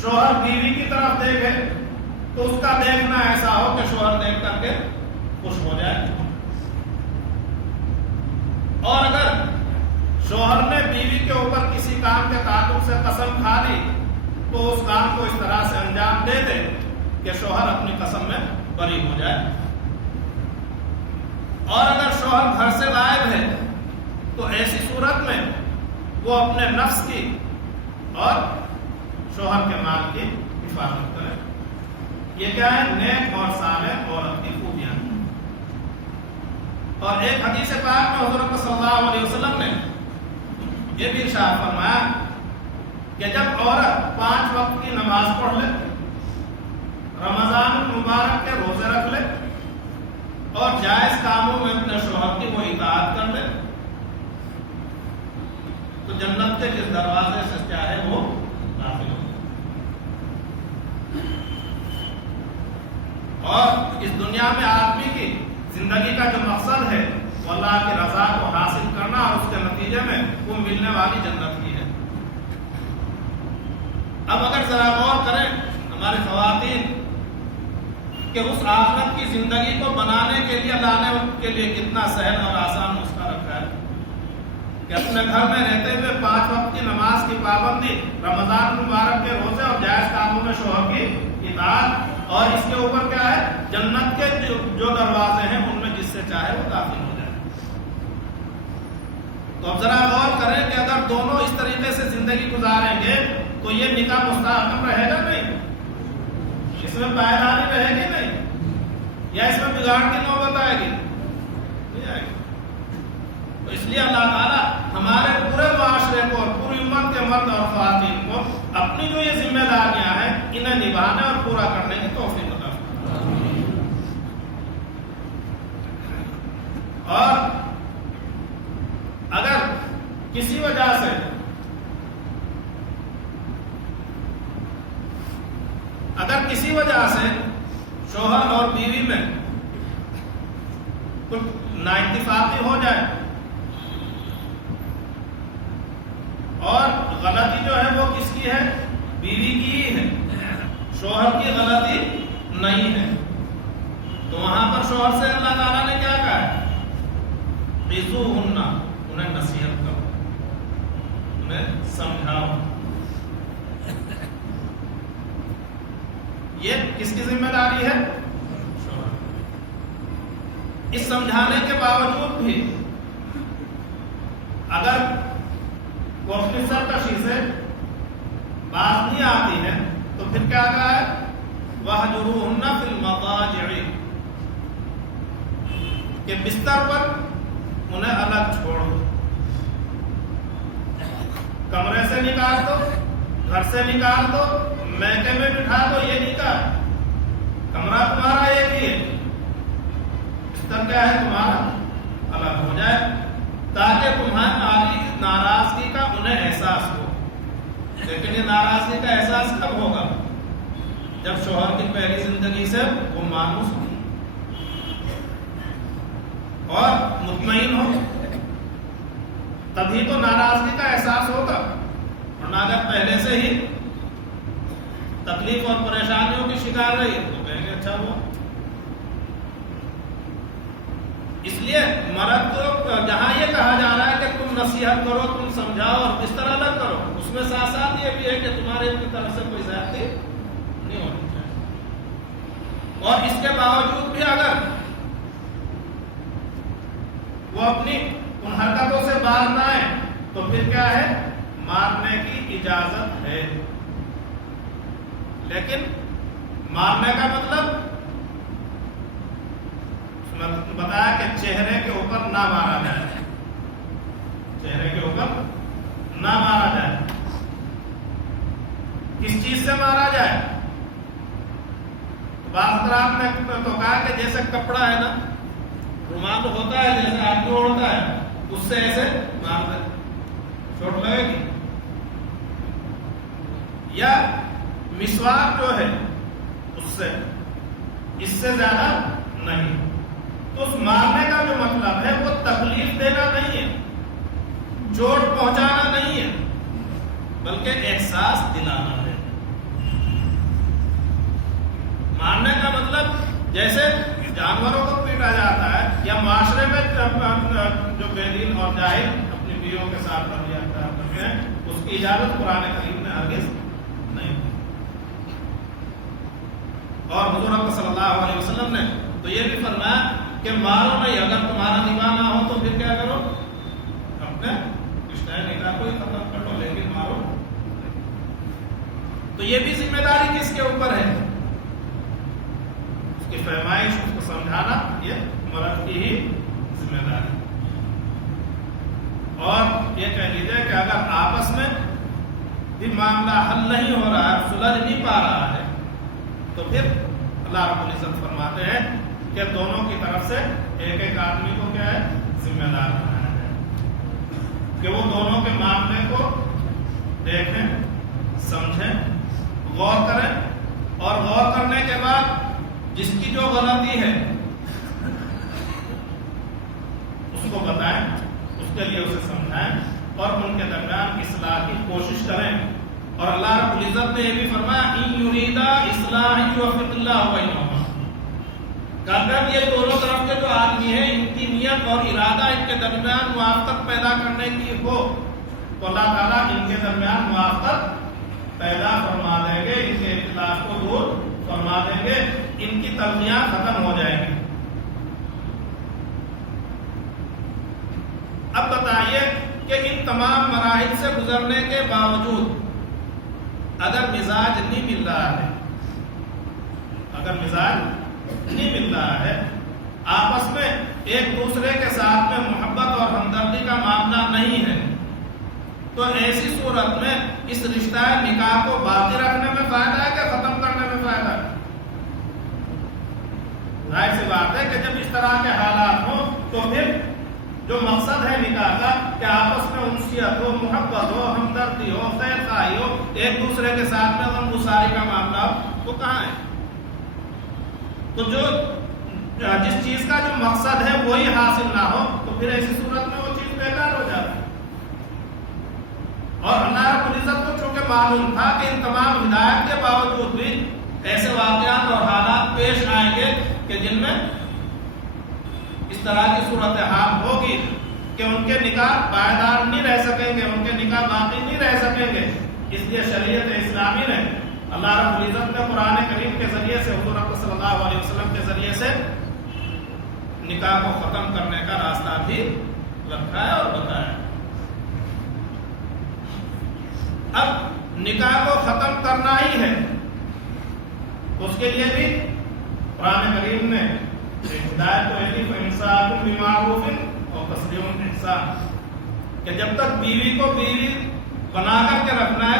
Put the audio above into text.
شوہر بیوی کی طرف دیکھے تو اس کا دیکھنا ایسا ہو کہ شوہر دیکھ کر کے خوش ہو جائے، اور اگر شوہر نے بیوی کے اوپر کسی کام کے تعلق سے قسم کھا لی تو اس کام کو اس طرح سے انجام دے دے کہ شوہر اپنی قسم میں بری ہو جائے، اور اگر شوہر گھر سے غائب ہے تو ایسی صورت میں وہ اپنے نفس کی اور شوہر کے مال کی حفاظت کرے۔ یہ کیا ہے؟ نیک اور صالح عورت کی خوبیاں۔ اور ایک حدیث پاک میں حضرت صلی اللہ علیہ وسلم نے یہ بھی ارشاد فرمایا کہ جب عورت 5 وقت کی نماز پڑھ لے، رمضان المبارک کے روزے رکھ لے اور جائز کاموں میں اپنے شوہر کی وہ اطاعت کر لے تو جنت کے جس دروازے سے چاہے وہ داخل ہو۔ اور اس دنیا میں آدمی کی زندگی کا جو مقصد ہے وہ اللہ کی رضا کو حاصل کرنا اور اس کے نتیجے میں وہ ملنے والی جنت کی ہے۔ اب اگر ذرا غور کریں ہمارے خواتین کہ اس آخرت کی زندگی کو بنانے کے لیے لانے کے لیے کتنا سہل اور آسان نسخہ رکھا ہے کہ اپنے گھر میں رہتے ہوئے 5 وقت کی نماز کی پابندی، رمضان مبارک کے روزے اور جائز کاموں میں شوہر کی اطاعت، اور اس کے اوپر کیا ہے؟ جنت کے جو دروازے ہیں ان میں جس سے چاہے وہ داخل ہو جائے۔ تو اب ذرا غور کریں کہ اگر دونوں اس طریقے سے زندگی گزاریں گے تو یہ نکاح مستحکم رہے گا نہیں؟ اس میں پائیداری رہے گی نہیں؟ یا اس میں بگاڑ کی نوبت آئے گی؟ نہیں آئے گی۔ تو اس لیے اللہ تعالیٰ ہمارے پورے معاشرے کو اور پوری امت کے مرد اور خواتین کو اپنی جو یہ ذمہ داریاں ہیں انہیں نبھانے اور پورا کرنے کی توفیق عطا فرمائے۔ اور اگر کسی وجہ سے شوہر اور بیوی میں کچھ نااتفاقی ہو جائے اور غلطی جو ہے وہ کس کی ہے؟ بیوی کی ہی ہے، شوہر کی غلطی نہیں ہے، تو وہاں پر شوہر سے اللہ تعالیٰ نے کیا کہا ہے؟ عِظُوهُنَّ، انہیں نصیحت کرو، انہیں سمجھاؤ۔ یہ کس کی ذمہ داری ہے؟ شوہر۔ اس سمجھانے کے باوجود بھی اگر وہ اپنی سرکشی سے بات نہیں آتی ہے تو پھر کیا کہا ہے؟ وَاهْجُرُوهُنَّ فِي الْمَضَاجِعِ، کہ بستر پر انہیں الگ چھوڑ دو، کمرے سے نکال دو، گھر سے نکال دو، میکے میں بٹھا دو، یہ نہیں کہا۔ کمرہ تمہارا ایک ہی ہے، بستر کیا ہے؟ تمہارا الگ ہو جائے تاکہ تمہاری ناراضگی کا انہیں احساس ہو۔ لیکن یہ ناراضگی کا احساس کب ہوگا؟ جب شوہر کی پہلی زندگی سے وہ مانوس ہو اور مطمئن ہو، تبھی تو ناراضگی کا احساس ہوگا، ورنہ اگر پہلے سے ہی تکلیف اور پریشانیوں کی شکار رہی تو کہیں گے اچھا ہوا۔ اس لیے مرد کو جہاں یہ کہا جا رہا ہے کہ تم نصیحت کرو، تم سمجھاؤ اور بستر الگ کرو، اس میں ساتھ ساتھ یہ بھی ہے کہ تمہارے اپنی طرف سے کوئی زیادتی نہیں ہونی چاہیے، اور اس کے باوجود بھی اگر وہ اپنی ان حرکتوں سے باز نہ آئے تو پھر کیا ہے؟ مارنے کی اجازت ہے، لیکن مارنے کا مطلب بتایا کہ چہرے کے اوپر نہ مارا جائے، چہرے کے اوپر نہ مارا جائے۔ کس چیز سے مارا جائے؟ بعض حضرات نے تو کہا کہ جیسے کپڑا ہے نا، رومال ہوتا ہے جیسے آدمی اوڑھتا ہے، اس سے ایسے مار دے، چوٹ لگے گی۔ یا مسواک جو ہے اس سے زیادہ نہیں۔ تو اس مارنے کا جو مطلب ہے وہ تکلیف دینا نہیں ہے، چوٹ پہنچانا نہیں ہے، بلکہ احساس دلانا ہے مارنے کا مطلب جیسے جانوروں کو پیٹا جاتا ہے یا معاشرے میں جو بے دین اور جاہل اپنی بیویوں کے ساتھ رویہ کرتے ہیں، اس کی اجازت قرآن کریم نے ہرگز نہیں دی۔ اور حضور اکرم صلی اللہ علیہ وسلم نے تو یہ بھی فرمایا کہ مارو نہیں، اگر تمہارا نکاح نہ ہو تو پھر کیا کرو، اپنے رشتہ نکاح کو ہی ختم کر لو، لیکن مارو۔ تو یہ بھی ذمہ داری کس کے اوپر ہے؟ اس کی فرمائش، اس کو سمجھانا یہ مرد کی ہی ذمہ داری۔ اور یہ کہہ لیجیے کہ اگر آپس میں بھی معاملہ حل نہیں ہو رہا ہے، سلجھ نہیں پا رہا ہے، تو پھر اللہ رب العزت فرماتے ہیں کہ دونوں کی طرف سے ایک ایک آدمی کو کیا ہے، ذمہ دار بنایا جائے کہ وہ دونوں کے معاملے کو دیکھیں، سمجھیں، غور کریں، اور غور کرنے کے بعد جس کی جو غلطی ہے اس کو بتائیں، اس کے لیے اسے سمجھائیں اور ان کے درمیان اصلاح کی کوشش کریں۔ اور اللہ رب العزت نے یہ بھی فرمایا ان یریدا اصلاح یوفق اللہ بینہما، کہ اگر یہ دونوں طرف کے جو آدمی ہیں ان کی نیت اور ارادہ ان کے درمیان موافقت پیدا کرنے کی ہو تو اللہ تعالیٰ ان کے درمیان موافقت پیدا فرما دیں گے، ان کے اختلاف کو دور فرما دیں گے، ان کی تلخیاں ختم ہو جائیں گی۔ اب بتائیے کہ ان تمام مراحل سے گزرنے کے باوجود اگر مزاج نہیں مل رہا ہے، اگر مزاج نہیں مل رہا ہے، آپس میں ایک دوسرے کے ساتھ میں محبت اور ہمدردی کا معاملہ نہیں ہے، تو ایسی صورت میں اس رشتہ نکاح کو باقی رکھنے میں فائدہ ہے کہ ختم کرنے میں فائدہ ہے؟ ظاہر سی بات ہے کہ جب اس طرح کے حالات ہوں تو پھر جو مقصد ہے نکاح کا کہ آپس میں انسیت ہو، محبت ہو، ہمدردی ہو، خیر خواہی ہو، ایک دوسرے کے ساتھ میں غم گساری کا معاملہ ہو، وہ کہاں ہے؟ تو جو جس چیز کا جو مقصد ہے وہی حاصل نہ ہو تو پھر ایسی صورت میں وہ چیز بیکار ہو جاتی ہے۔ اور اللہ رب العزت کو چونکہ معلوم تھا کہ ان تمام ہدایت کے باوجود بھی ایسے واقعات اور حالات پیش آئیں گے کہ جن میں اس طرح کی صورتحال ہوگی کہ ان کے نکاح پائیدار نہیں رہ سکیں گے، ان کے نکاح باقی نہیں رہ سکیں گے۔ اس لیے شریعت اسلامی نے اللہ رب العزت نے قرآن کریم کے ذریعے سے، حضور اکرم صلی اللہ علیہ وسلم کے ذریعے سے نکاح کو ختم کرنے کا راستہ بھی رکھا ہے اور بتایا۔ اب نکاح کو ختم کرنا ہی ہے، اس کے لیے بھی قرآن کریم نے ہدایت تو ہے فَإِمْسَاكٌ بِمَعْرُوفٍ اور تَسْرِيحٌ بِإِحْسَانٍ کہ جب تک بیوی کو بیوی بنا کر کے رکھنا ہے